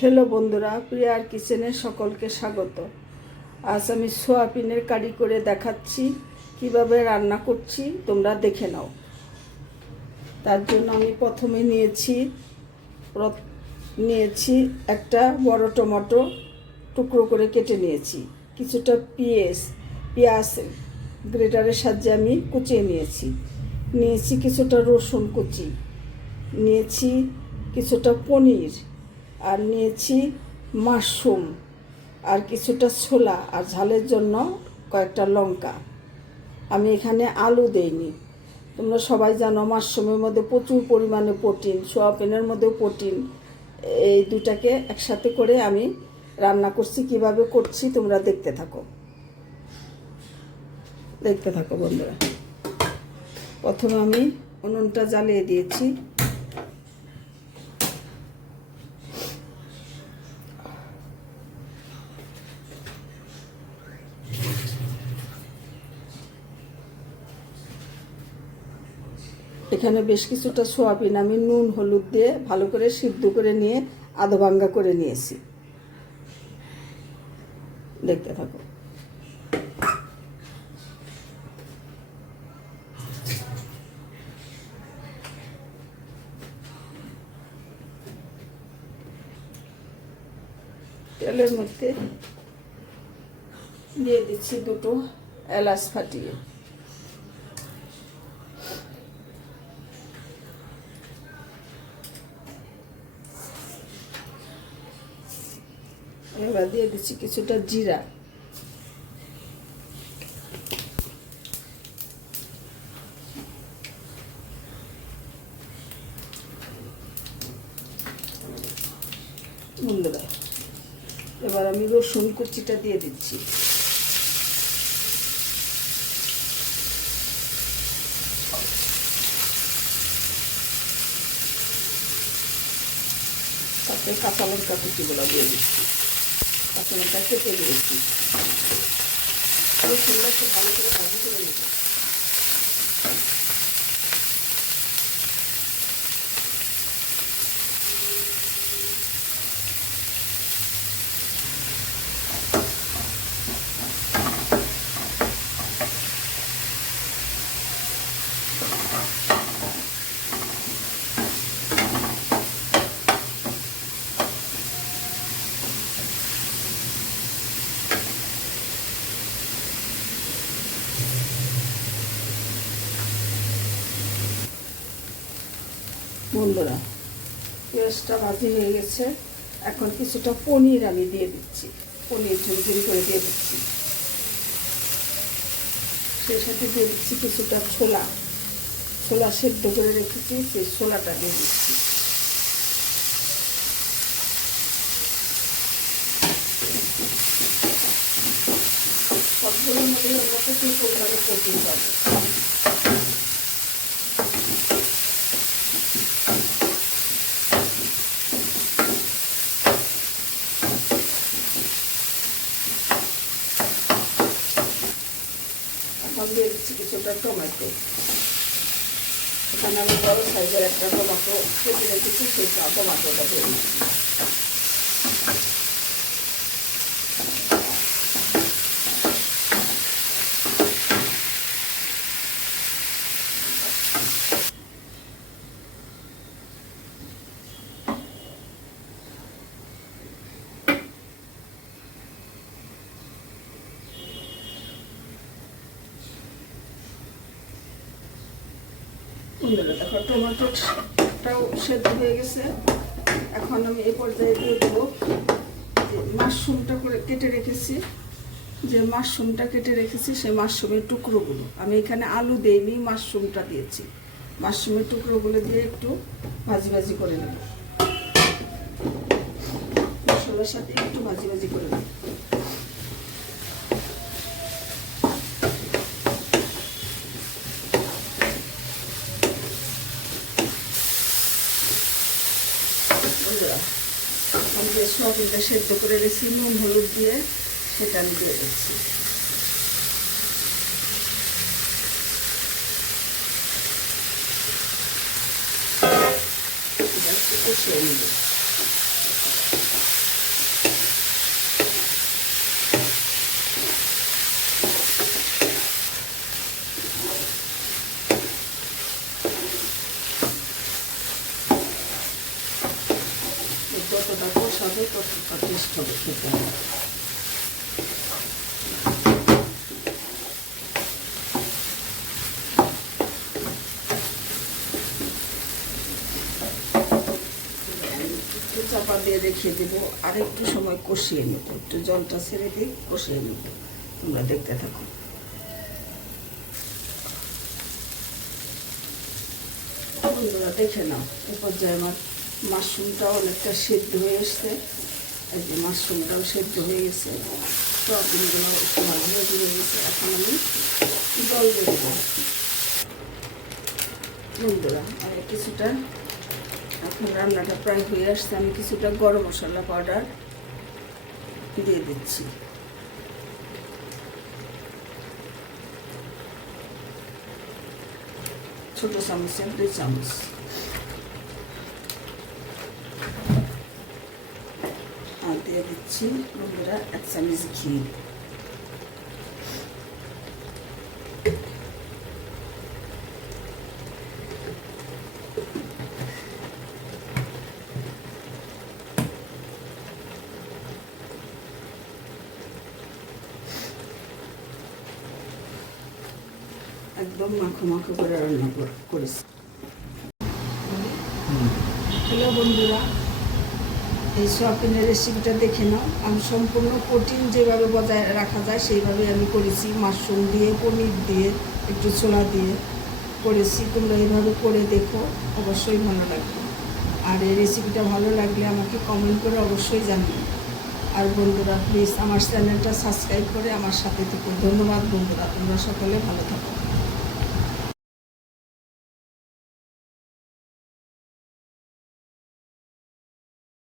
Hello বন্ধুরা, প্রিয়ার কিচেনে সকলকে স্বাগত। আজ আমি সোয়াবিনের কারি করে দেখাচ্ছি কিভাবে রান্না করছি, তোমরা দেখে নাও। তার জন্য আমি প্রথমে নিয়েছি একটা বড় টমেটো টুকরো করে কেটে নিয়েছি। কিছুটা পেঁয়াজ গ্রেটারের সাহায্যে আমি কুচিয়ে নিয়েছি কিছুটা রসুন কুচি, নিয়েছি কিছুটা পনির, আর নিয়েছি মাশরুম, আর কিছুটা ছোলা, আর ঝালের জন্য কয়েকটা লঙ্কা। আমি এখানে আলু দেইনি। তোমরা সবাই জানো মাশরুমের মধ্যে প্রচুর পরিমাণে প্রোটিন, সোয়াবিনের মধ্যেও প্রোটিন। এই দুটাকে একসাথে করে আমি রান্না করছি। কিভাবে করছি তোমরা দেখতে থাকো বন্ধুরা। প্রথমে আমি উনুনটা জ্বালিয়ে দিয়েছি। এখানে বেশ কিছুটা সোয়াবিন আমি নুন হলুদ দিয়ে ভালো করে সিদ্ধ করে নিয়ে আধ ভাঙ্গা করে নিয়েছি। দেখতে থাকো। তেলের মধ্যে দিয়ে দিচ্ছি দুটো এলাচ ফাটিয়ে। এবার দিয়ে দিচ্ছি কিছুটা জিরা, বন্ধুরা। এবার আমি রসুন কুচিটা দিয়ে দিচ্ছি। তারপরে কাঁচা লঙ্কা কুচিগুলো দিয়ে দিচ্ছি। কাঁচা লঙ্কা কেটে দিয়েছি। রসুনটা খুব ভালো করে ভাজি করে নেব। বন্ধুরা, পেঁয়াজটা ভাজি হয়ে গেছে। এখন কিছুটা পনির আমি দিয়ে দিচ্ছি। পনির ঝুরঝুরি করে দিয়ে দিচ্ছি। সেই সাথে দিয়ে দিচ্ছি কিছুটা ছোলা সেদ্ধ করে রেখেছি, সেই ছোলাটা দিয়ে দিচ্ছি। সবগুলোর মধ্যে আমরা প্রচুর পরিমাণে প্রোটিন পাবো। এখন দিয়ে দিচ্ছি কিছুটা টমেটো। এখানে আমি বড় সাইজের একটা টমেটো কেটে রেখেছি, সেই টমেটোটা দিয়ে দিচ্ছি। দেখো টমেটোটাও সেদ্ধ হয়ে গেছে। এখন আমি এই পর্যায়ে দিয়ে দেবো মাশরুমটা কেটে রেখেছি। সেই মাশরুমের টুকরোগুলো আমি এখানে আলু দেইনি, মাশরুমটা দিয়েছি। মাশরুমের টুকরোগুলো দিয়ে একটু ভাজি করে নেব। মশলার সাথে একটু ভাজি করে নেব। আমি যে সোয়াবিনটা সেদ্ধ করে রেখেছি নুন হলুদ দিয়ে, সেটা আমি দিয়ে দিচ্ছি। কষিয়ে নিব। যতটা কষাবে ততটা টেস্ট হবে খেতে। একটু চাপা দিয়ে রেখে দেবো, আর একটু সময় কষিয়ে নেব, একটু জলটা ছেড়ে দিয়ে কষিয়ে নেব। তোমরা দেখতে থাকো। বন্ধুরা দেখে নাও, এ পর্যায়ে আমার মাশরুমটা অনেকটা সেদ্ধ হয়ে এসছে। এই যে মাশরুমটাও সেদ্ধ হয়ে গেছে, সয়াবিনগুলো একটু ভালো হয়ে গেছে। এখন আমি জল দিয়ে দেবো। বন্ধুরা আমি কিছুটা, এখন রান্নাটা প্রায় হয়ে আসছে, আমি কিছুটা গরম মশলা পাউডার দিয়ে দিচ্ছি। ছোট চামচের 2 চামচ। আর দিয়ে দিচ্ছি বন্ধুরা 1 চামচ ঘি। একদম মাখো মাখো করে রান্না করেছি। হ্যালো বন্ধুরা, এই সয়াবিনের রেসিপিটা দেখে নাও। আমি সম্পূর্ণ প্রোটিন যেভাবে বজায় রাখা যায় সেইভাবে আমি করেছি। মাশরুম দিয়ে, পনির দিয়ে, একটু ছোলা দিয়ে করেছি। তোমরা এইভাবে করে দেখো, অবশ্যই ভালো লাগবে। আর এই রেসিপিটা ভালো লাগলে আমাকে কমেন্ট করে অবশ্যই জানিও। আর বন্ধুরা প্লিজ আমার চ্যানেলটা সাবস্ক্রাইব করে আমার সাথে থেকো। ধন্যবাদ বন্ধুরা, তোমরা সকলে ভালো থাকো।